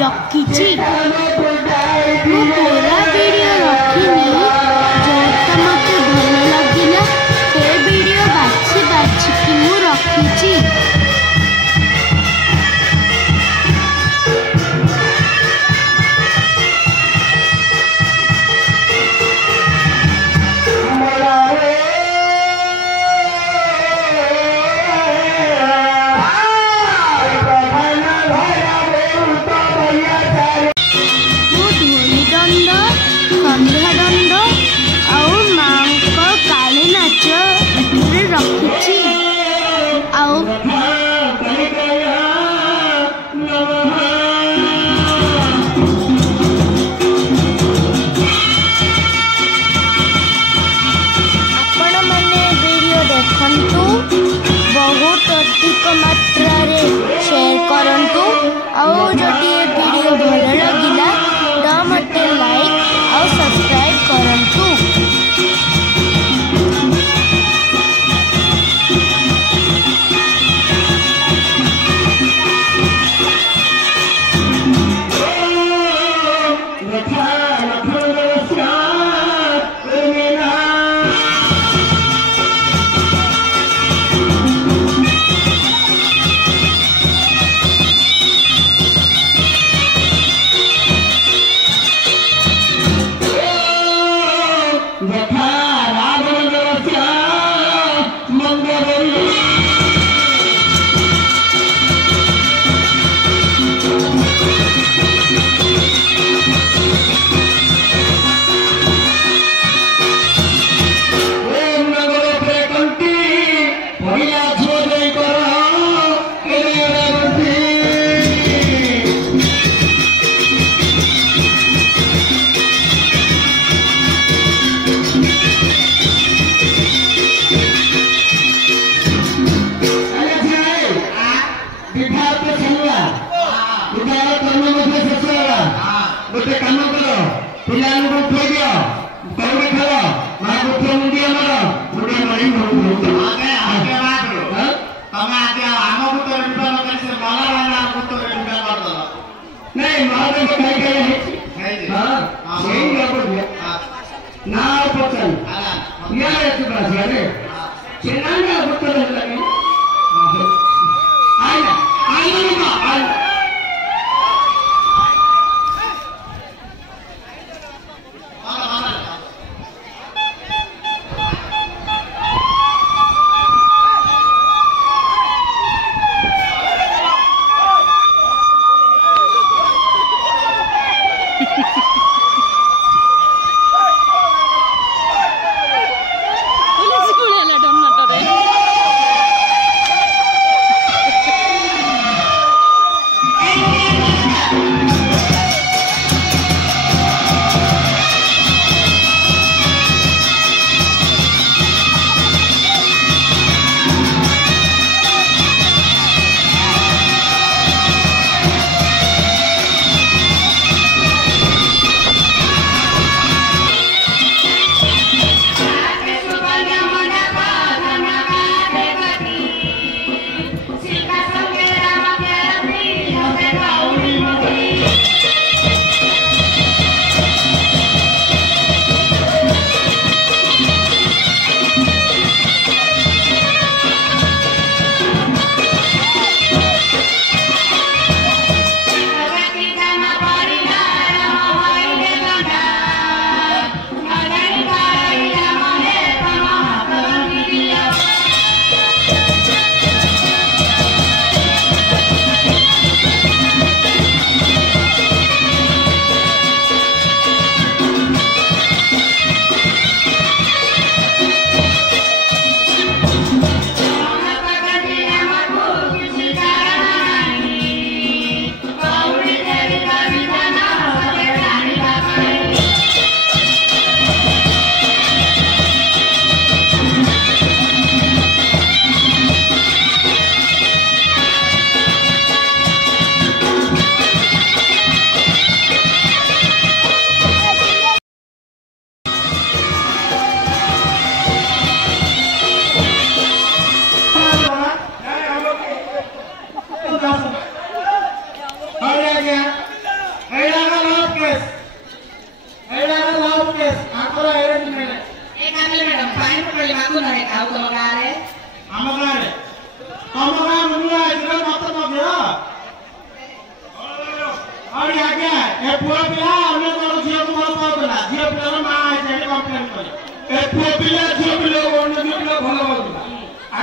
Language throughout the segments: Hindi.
रखी मु पूरा वीडियो रखिनी जो मत भल लगिला से वीडियो बाछी बाछी कि मु रखी। बहुत अधिक मात्रा रे शेयर करंतु और जदि ये वीडियो भल लगिला तो मते लाइक और सब्सक्राइब करंतु। गोटे काम कर पिला उठे दियो कौड़े खेल माँ गोटे मुंडिया मार मुंडिया मारी आगे आगे बात रो तमे आगे आम गुतो रिटर्न कर से मला वाला गुतो रिटर्न कर दो नहीं मार दे भाई के है जी हां सही कर दिया ना पचन या ऐसे बात है चेना ना गुतो लगे आइना आइना आइना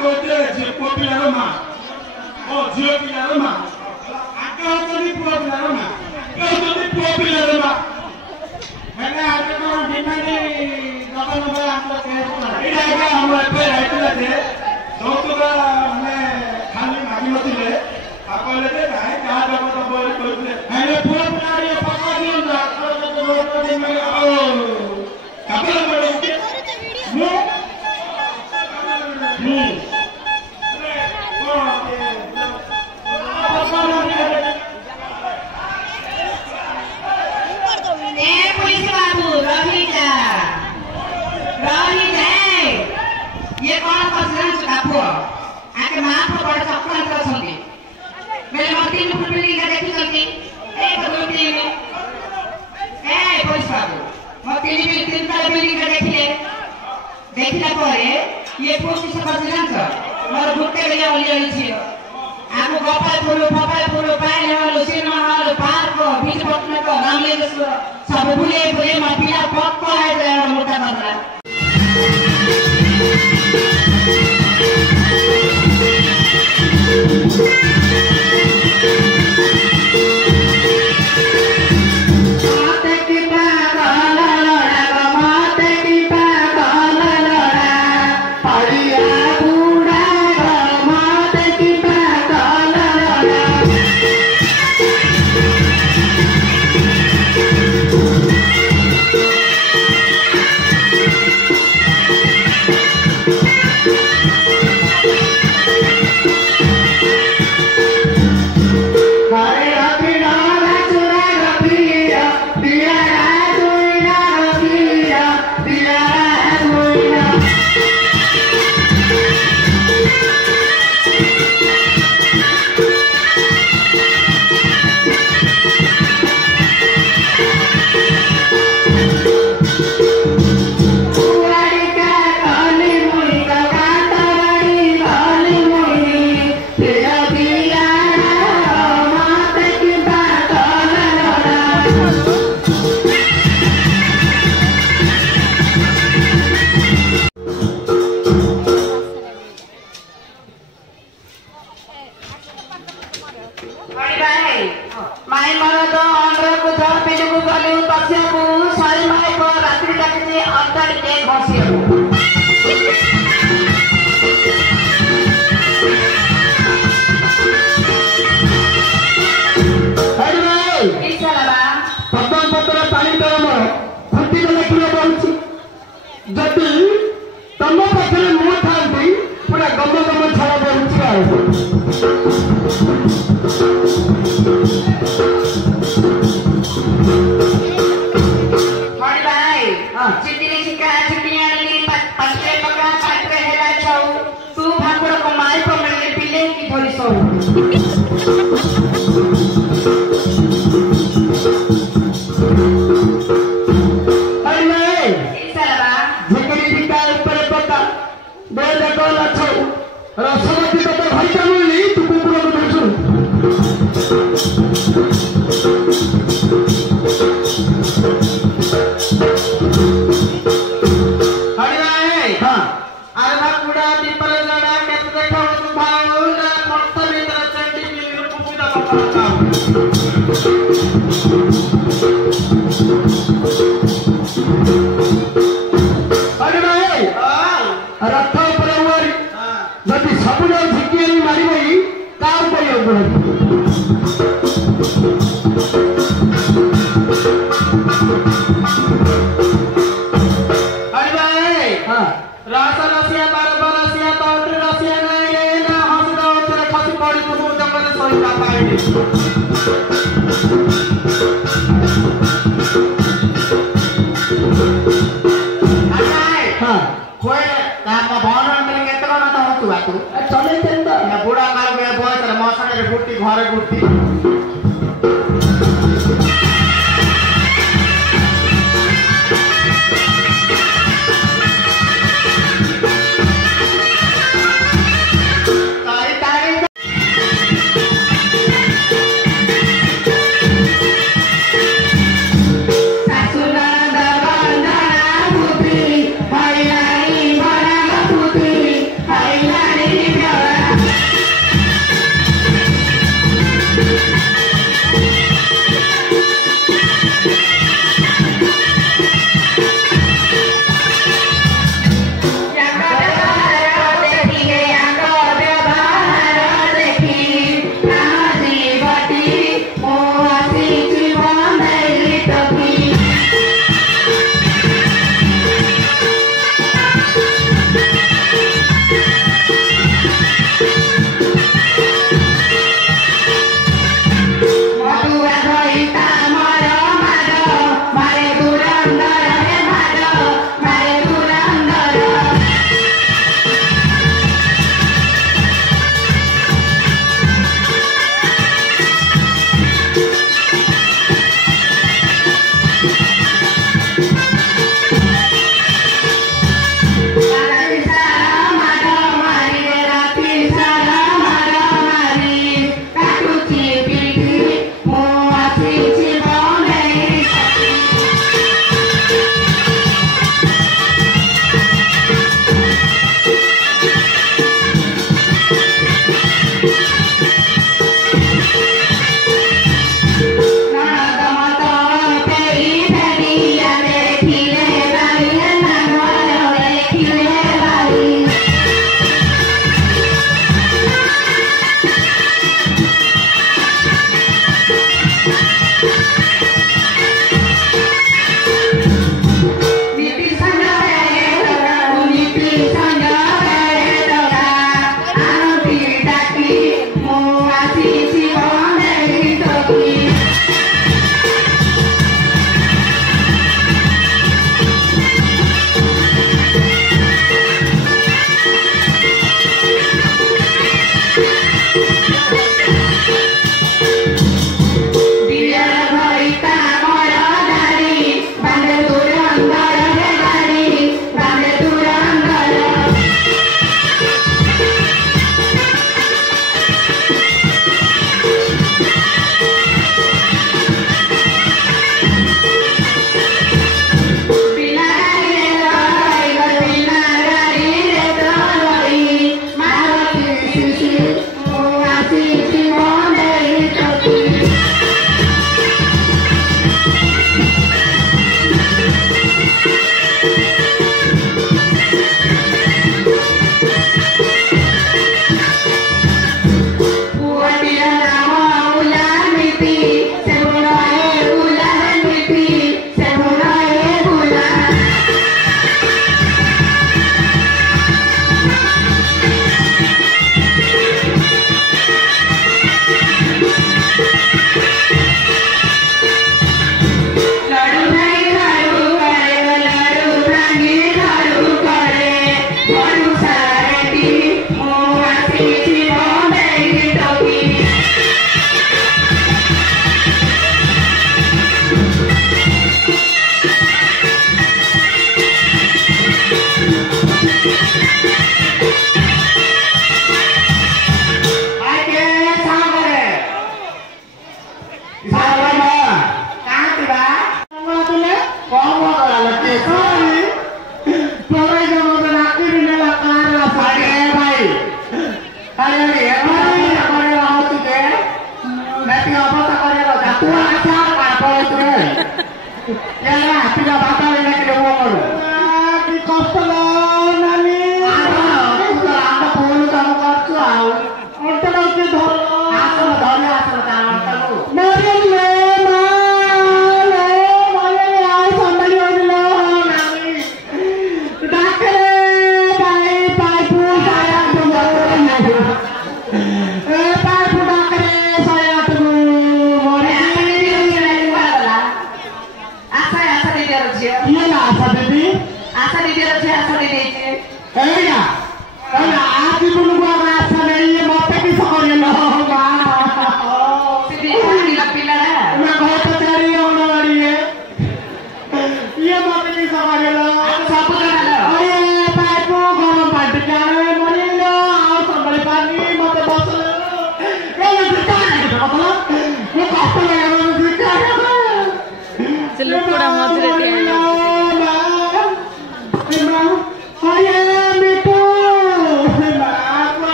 आकोते जे पोपिलार मा ओ जियो पिलार मा आकोते पोपिलार मा आकोते पोपिलार मा मैंने आके तो डिमांड डबल नंबर आपको कह इडा के हम पे राइटला थे तो मैं खाली मागी होतिले आपले दे नाही का डबल नंबर करले मैंने पोपिलार ये पक्का दियो ना तो रोड पे मैं आओ कपल बड़े मु पुलिस बाबू रही जा ये कौन पसंद सुधापो आके मां को बड़ चक्रांत अछंती मेरे मती में बिल्डिंग का देखि चलती एक दो तीन ए पुलिस बाबू मती में तीन का बिल्डिंग का देखिला परे ये पुलिस पसंद मोर गुट्टे गया ओली छी आगो गोपाल फूलो पाए हलो सिनेमा हॉल पार्क बीच पटना को रामलेश्वर सब भूले भूले माफिया पक्का है मोटा बदला माई मरद अंडर को धर पेज को गले पछे को साई माई को रात्रि डाके अंतर के घसियो अरे भाई इसाला पतन पत्र पानी गरम फुटी गले किलो पहुंची जति तम पखरे मु थांती पूरा गम गम छड़ा बहुची आ चिट्ठी शिका चिट्ठियां ली पत्रे पका पत्रे हेला छौ तू भाकुड़ को माई को मिले पिले की थोड़ी सो अरे भाई इसाला झिकरी बिका ऊपर पका दे दे को लछौ रसमती तो भाई का मिली तू कुकुर को देखू अरे भाई रथ पर उरी जति सब जन झिकिए मारी भाई काम करियो अरे भाई रासा रसिया बार रसिया तौर रसिया नहीं ना हंस दो तेरे खसी पड़ी तू जंगल सोई का पाएगी कोई काम भवन में केते कोन त होतु बातु चले चंदा ना बुढ़ा काल में बयस मौसम रे गुट्टी घरे गुट्टी Hai Betul,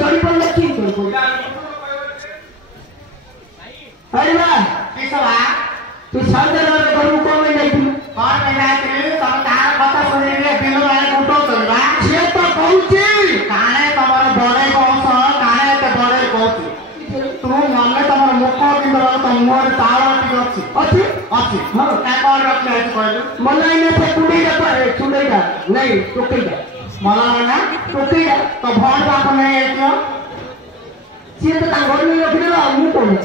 चढ़ी पड़ लखी तो अरे वाह किसवा तू सामने वाले करू को में नहीं कौन में जाती तुम तार कथा सुनिले बिलो वाले कुटो चलबा से तो कहूची काने तमर बड़े कौस काने ते बड़े कौस तू मन तमर मुख बिंदर तमर तावटी अछि अछि हां का कोन रखले अछि कहलु मला इने से कुड़ीगा नहीं टोकईगा मला ना टोकईगा तो भोट बाप में एतियो से तो ता घर में रखले मु कोन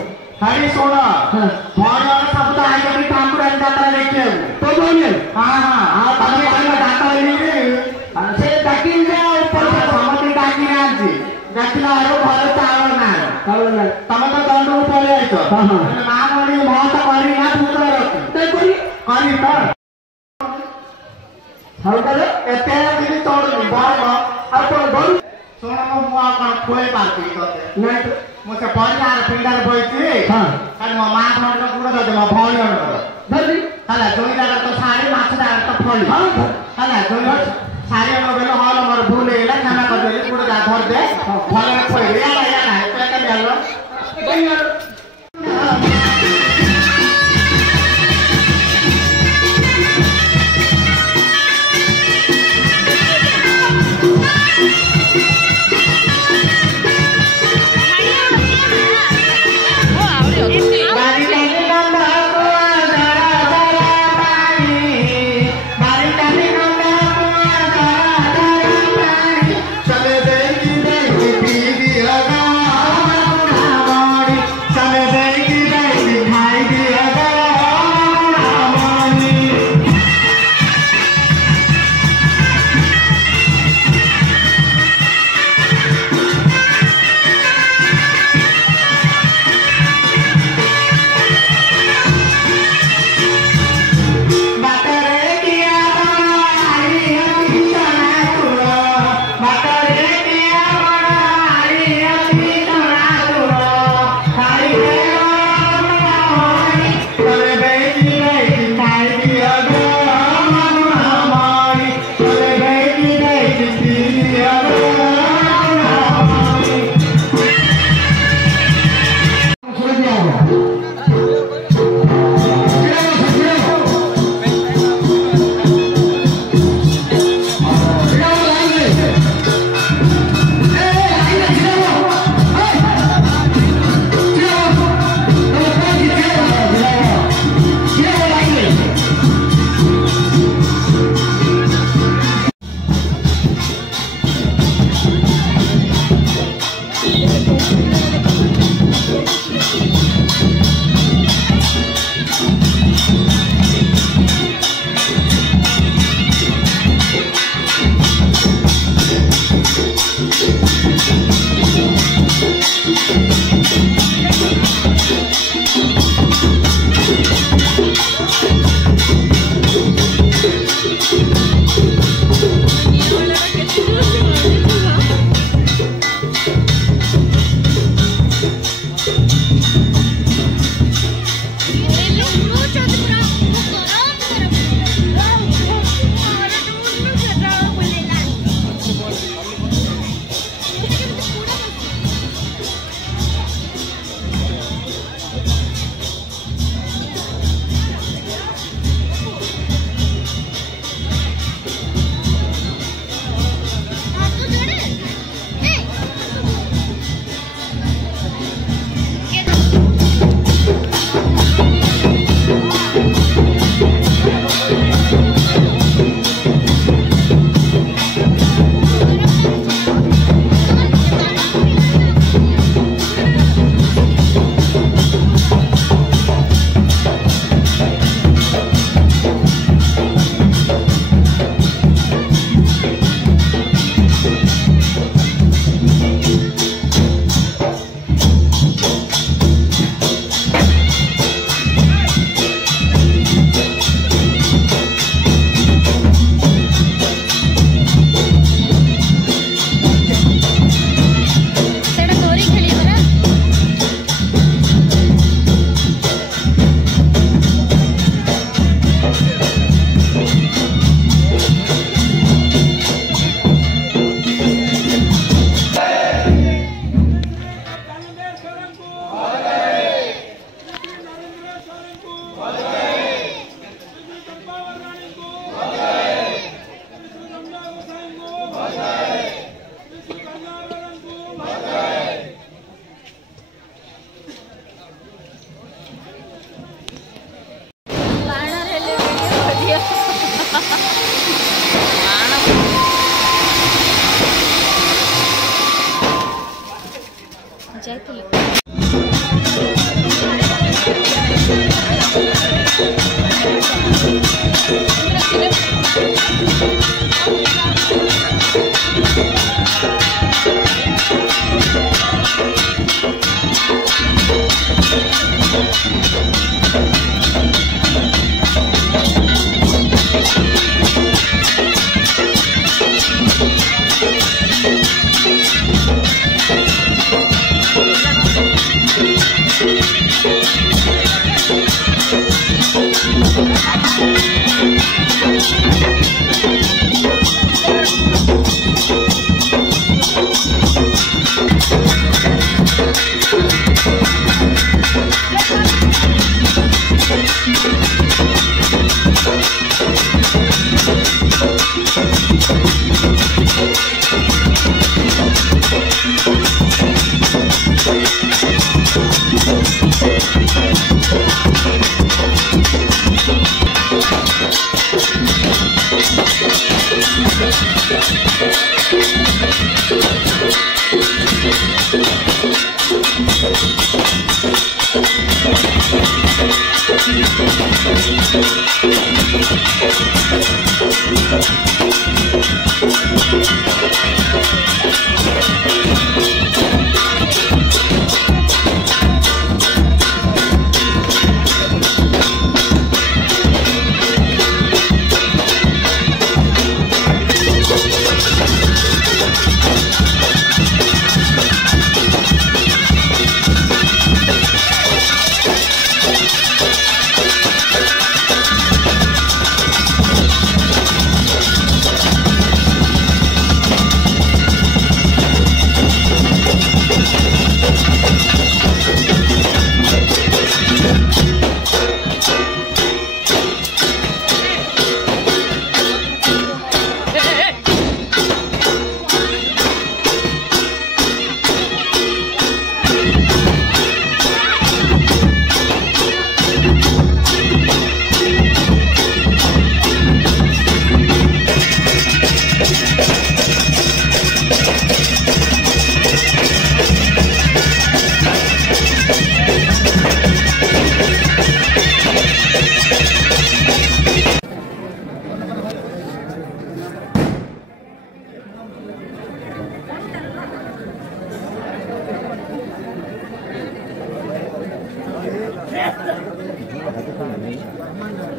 हरी सोना भोट वाला सब तो आई कभी ठाकुर जात्रा लेके तो बोले हां हां तमरे तमरे जात्रा लेके से डाकिन जा ऊपर समति डाकी आजी देखला आरो घर चावल ना कावला तम तो दंड ऊपर आइतो हां हां ना मोरी मौत करी ना पुत्र रखी ते करी करी तो हाउडले एते दिन तोड़ बार अपन घर सोना को मुआ पर खोए पाती करते नहीं मुझे परिवार पिंडर बइती हां काल म मां भण्ड गुड दे म भौणी धरी हला जोई दागा तो सारे माछ दागा तो फली हां हला जोई सारे न बेलो हल मर भूले ला खाना कर दे गुड दा धर दे भले खोई या पे के देलो गई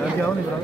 Lagi jauh nih bro.